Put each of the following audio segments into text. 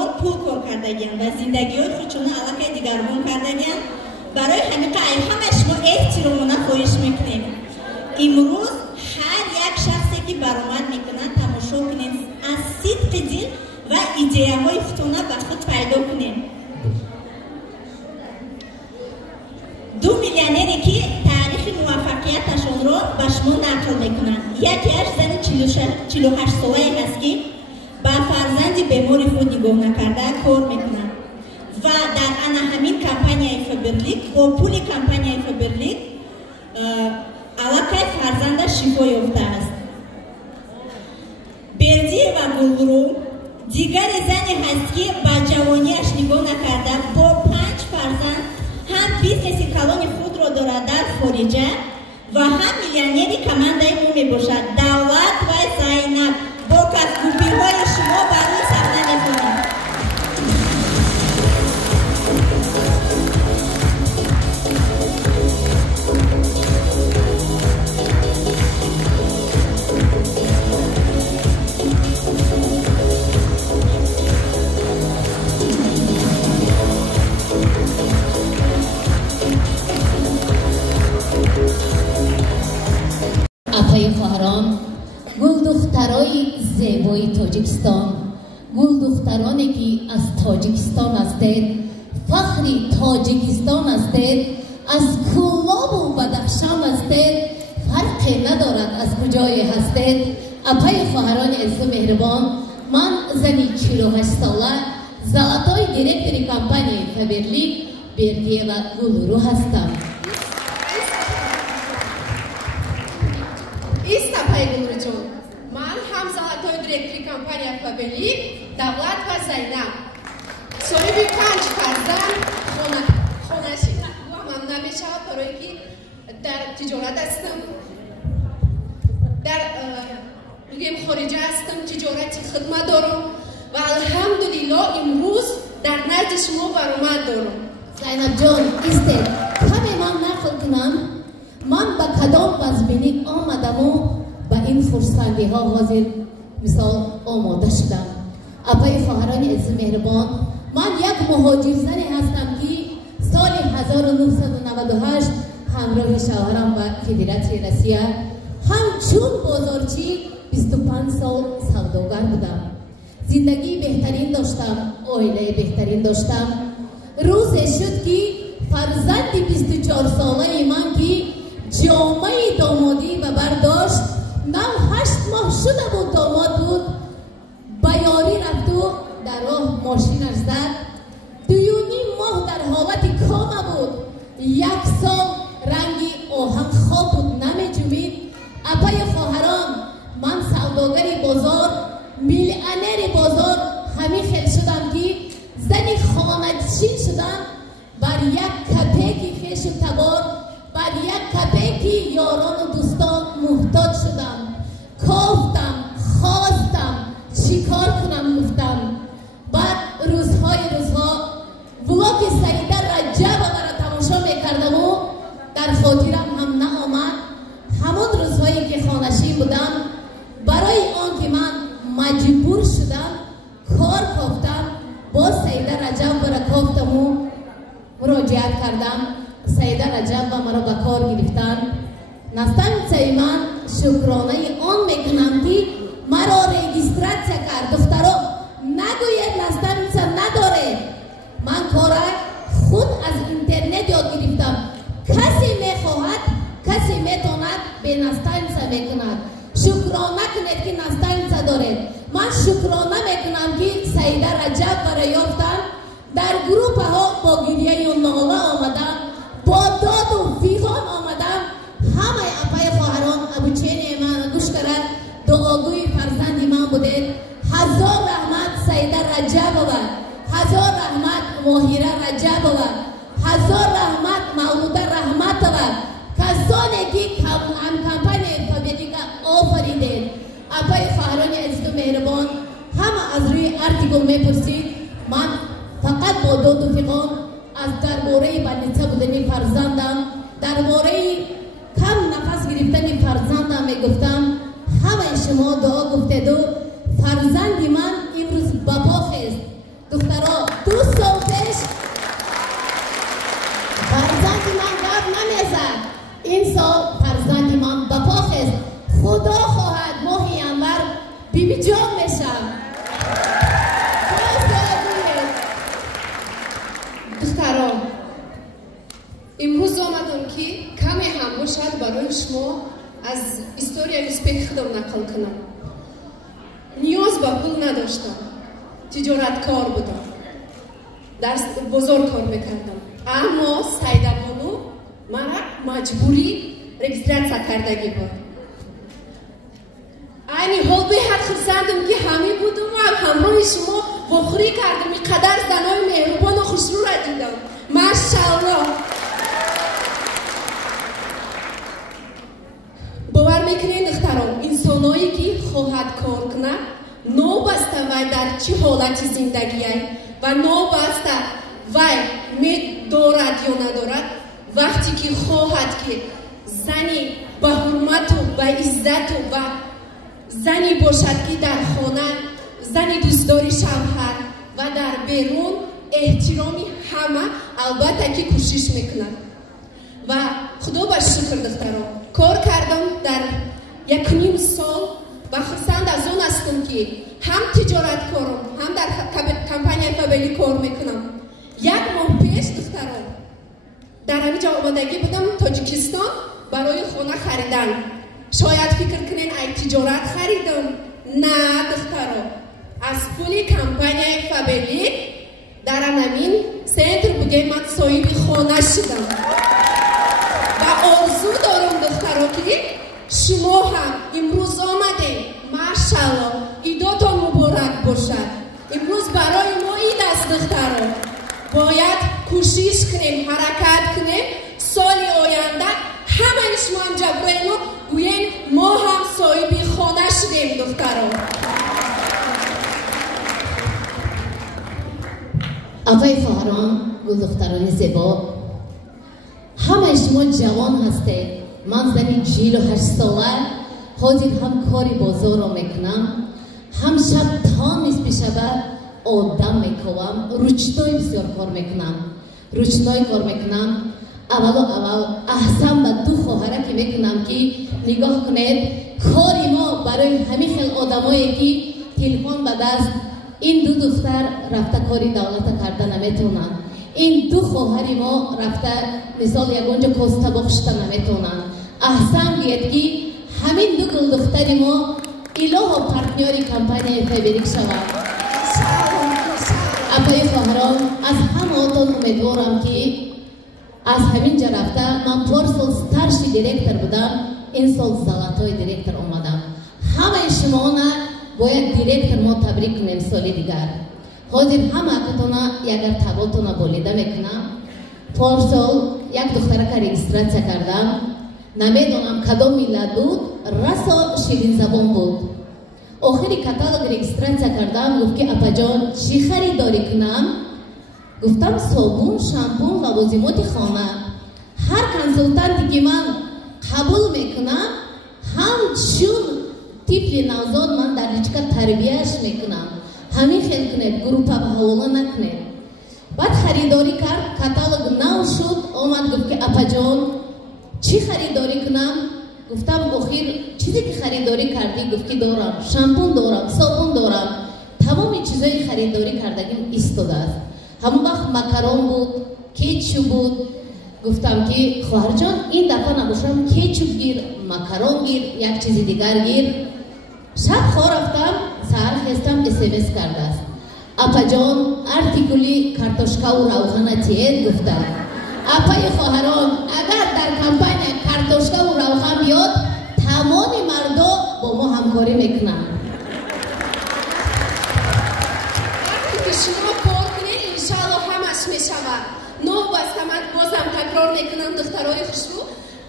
ایران پول کار کردگیان و زندگی های خودشون علاقه دیگرگون کردگیان. برای همین همه شما احترامونه خواهش میکنیم. امروز هر یک شخصی که برآمد میکنن تماشا کنین، از صدق دل و ایده های خودتونه به خود پیدا کنین. 2 میلیونری که تاریخ موفقیتشون رو به شما نقل میکنن. یکیش زن 48 ساله هست که با فرزند بیمار خود نگاه نکرده کار میکنن و در همین کمپانی فبرلیک با پول کمپانی فبرلیک علاقه فرزندش شفا یافته است. بردی و گلرو دیگر زنی هست که با جوانیش نگاه نکرده با 5 فرزند هم بیزنس کلان خود را دارد در خارجه و هم میلیونری کمانده او می باشد. دولت و زینب با کسبگویی های شما برای صحنه می‌کنید. اپای خواهران، گل دخترای زیبای تاجیکستان، گل دخترانی که از تاجیکستان هستید، فخری تاجیکستان هستید، از کلاب و بدخشان هستید، فرقی ندارد از کجای هستید. اپای خواهران عزیز و مهربان، من زنی 48 ساله زلاتای دیرکتری کمپانی فبرلیک بردیه و گلرو هستم. ایستا پیگلرو جون، من هم زلاتای دیرکتری کمپانی فبرلیک دولت و زینب صاحب 5 فرزند خونشی و من نمیشه برای که در تجارت هستم، در بگیم خارجه هستم، تجارتی خدمت دارم و الحمدلله امروز در نزد شما برآمد دارم. زینب جان ایستید، کمی من نقل کنم. من با کدام وزبینی آمدم و با این فرسنگی ها حاضر مثال آماده شدم. اپای خواهران عزیز مهربان، من یک مهاجر زنی هستم که سال 1998 همراه شوهرم و فدراسیون روسیه همچون بازارچی 25 سال سوداگر بودم. زندگی بهترین داشتم، عائله بهترین داشتم. روزی شد که فرزند 24 ساله من که جامعه دامادی و برداشت 9-8 ماه شده بود، داماد بود، بیاری رفت و در راه ماشینش زد. 2.5 ماه در حالت کامه بود. 1 سال رنگی آهن خواب بود، نمی جوید. اپای خواهران، من سوداگری بازار، میلیونری بازار همین خیل شدم که زنی خانه‌نشین شدم. بر 1 کپیکی خیش و تبار، بر 1 کپیکی یاران و دوستان محتاج شدم. کافتم، خواستم، چیکار کنم گفتم. بعد روزها ولاگ سیده رجب را تماشا میکردم و در خاطرم هم نآمد. همون روزهایی که خانه‌نشین بودم، برای آن که من مجبور شدم کار کافتم، با سیده رجب را کافتم و مراجعت کردم. سیده رجب و مرا به کار گرفتن. نستانیسای من شکرانه آن میکنم که مرا رجیستراسیا کرد. دخترا نگوید نستانیسا نداره. من کار خود از اینترنت یاد گرفتم. کسی میخواهد، کسی میتواند به نستانیسا میکند. شکرانه کنید که نستانیسا دارید. من شکرانه میکنم که سیده رجب برای یافتم. در گروپ ها با گریه و ناله آمدم، با داد و فیغان آمدم. همه اپای خواهران ابوچین من گوش کرد، دعاگوی فرزندی من بودید. 1000 رحمت سیده رجب و 1000 رحمت ماهیره رجب و 1000 رحمت مولوده رحمت و کسانی که کمپانی فبرلیک آفریدید. اپای خواهران عزیز و مهربان، همه از روی ارتیکل میپرسید. من فقط با داد و فیغان از درباره بلنسه بودن فرزندم، درباره کم نفس گرفتن فرزندم میگفتم. همه شما دعا گفتید و فرزندی من امروز بپا خیست. این سال فرزند من با پاخ است. خدا خواهد ماه ینور بیبی جان میشم. دختران امروز آمدم که کمی هم باشد برای شما از استوریای اسپیک خودم نقل کنم. نیاز به پول نداشتم، تجارتکار بودم، در بازار کار میکردم، اما سیدبانو مرا مجبوری رجیستراسیا کردگی بود. اینی حال به حد خرسندم که همه بودم و همراه شما بخوری کردم. اینقدر زنای مهربان و خوشرو را دیدم. ماشاءالله. باور میکنین دختران انسانایی که خواهد کار کنه نوبسته وای در چه حالت زندگی و نوبسته وای می دارد یا ندارد وقتی که خواهد که زنی به حرمت و به عزت و زنی باشد که در خانه زنی دوستداری شوهر و در بیرون احترامی همه البته که کوشش میکنند و خدا با شکر دختران کار کردم در 1.5 سال و خرسند از اون هستم که هم تجارت کارم هم در کمپانی فابلی کار میکنم. 1 ماه پیش دختران در همینجا آمادگی بودم تاجیکستان برای خانه خریدن. شاید فکر کنین ای تجارت خریدم. نه دختران از پول کمپانی فابلی در همین سنتر بگه من صاحب خانه شدم و آرزو دارم دختران که شما هم امروز آمده ماشاءالله ایداتان مبارک باشد. امروز برای ما اید است دختران. باید کوشش کنیم، حرکت کنیم. سال آینده همه شما هم جبرای ما گوین ما هم صاحب خانه شدیم دختران. آقای خواهران، گل دختران زیبا، همه شما جوان هستید. من زنی 48 ساله حاضر هم کاری بازار رو میکنم، هم شب تا نیست بشود آدم میکنم، روچنای بسیار کار میکنم. روچنای کار میکنم. اول احسن به 2 خواهره که میکنم که نگاه کنید کاری ما برای همین خیل آدمایی که تلفن به دست این 2 دختر رفته کاری دولت کرده نمیتونن. این 2 خواهری ما رفته مثال یگونجا کاستا بخشته نمیتونن. احسن بیاد که همین 2 گل دختری ما ایله و پارتنری کمپانی فابریک شود. اپای خواهران از همه آتان امیدوارم که از همین جا رفته من پارسال ستارشی دیرکتر بودم، این سال زلطای دیرکتر اومدم. همه شما نه باید دیرکتر ما تبریک کنیم سال دیگر. حاضر همه اکتونا یگر تبالتونا بولیده میکنم. پارسال 1 دختره که رجیستراسیا کردم، نمیدونم کدام ملت بود، رسا شیرین زبان بود. آخری کتالوگ رجیستراسیا کردم، گفت که اپا جان چی خریداری کنم؟ گفتم صابون، شامپون، لوازمات خانه. هر کنسلتانتی که من قبول میکنم همچون طفل نوزاد من در ریچکا تربیهش میکنم. همین خیلی کنید، گروپ به حواله نکنید. بعد خریداری کرد، کتالوگ نو شد، آمد گفت که اپا جان چی خریداری کنم؟ گفتم آخر چیزی که خریداری کردی؟ گفت که دارم شامپون دارم، صابون دارم، تمام چیزای خریداری کردگیم ایستاده است. همون وقت مکرون بود، کیچوب بود. گفتم که خواهر جان این دفعه نباشم کیچوب گیر، مکرون گیر، یک چیز دیگر گیر. شب خواه رفتم، سهر خستم SMS کرده است. اپا جان ارتیکولی کارتوشکا و روغن چیه؟ گفتم اپای خواهران اگر در کمپانی کارتوشکا و روغن بیاد تمام مردا با ما همکاری میکنن. وقتی که شما کار کنید انشاءالله همش میشود. نو بسته من بازم تکرار میکنم دخترای خوشرو،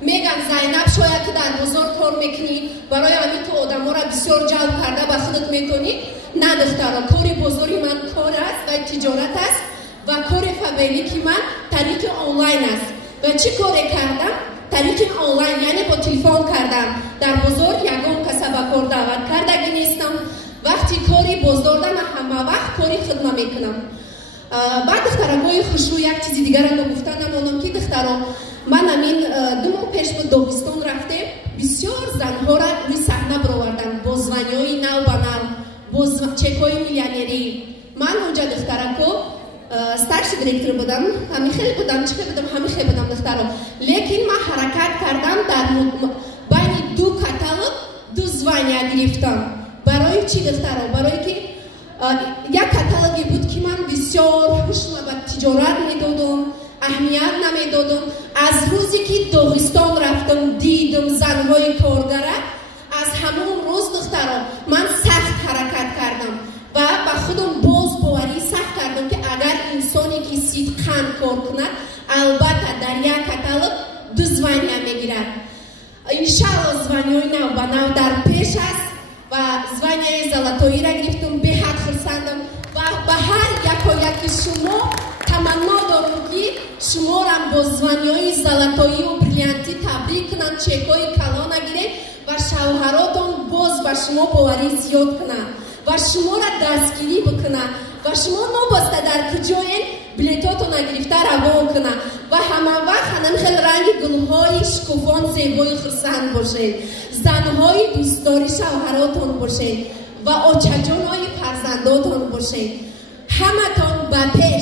میگم زینب شاید که در بازار کار میکنی برای همین تو آدم ها را بسیار جلب کرده به خودت میکنی. نه دخترها، کار بازاری من کار است و تجارت است و کار فابریک من طریق آنلاین است. و چی کاری کردم؟ طریق آنلاین، یعنی با تلفن کردم. در بازار یگان کس به کار دعوت کردگی نیستم. وقتی کاری بازار دارم همه وقت کاری خدمت میکنم. بعد دختران خوشرو یک چیزی دیگر هم گفتن نمونم که دختران من همین 2 ماه پیش به داغستان رفتم، بسیار زنها را روی صحنه برآوردن با زنیای نو به نو، با چک‌های میلیونری. من اونجا دخترکو старший директор будам, ҳами хеле будам, чӣ будам, ҳами хеле будам духтаро. Лекин ман ҳаракат кардам дар байни 2 каталог 2 звания гирифтам. Барои чӣ духтаро? Барои ки як каталоге буд ки ман бисёр ҳушла ба тиҷорат медодам, аҳамият намедодам. Аз рӯзе ки Доғистон рафтам, дидам занҳои коргара, аз ҳамон рӯз духтаро ман сахт ҳаракат кардам ва ба худам боз боварӣ сахт кардам ки агар инсоне ки сидқан кор кунад, албатта дар як каталог 2 звания мегирад. Иншалло званиёи нав ба нав дар пеш аст ва званияи золотоиро гирифтам, беҳад хурсандам ва ба ҳар якояки шумо таманно дорам ки шуморам бо званиёи золотоию бриллиантӣ табрик кунанд, чекҳои калона гиред ва шавҳаротон боз ба шумо боварӣ зиёд кунанд ва шуморо дастгирӣ бикунанд ва шумо нобаста дар куҷоен билетотона гирифта равон кунанд ва ҳамавақт ҳанам хел ранги гулҳои шукуфон зебои хурсанд бошед, занҳои дӯстдори шавҳаротон бошед ва очаҷонои фарзандотон бошед. ҳаматон ба пеш.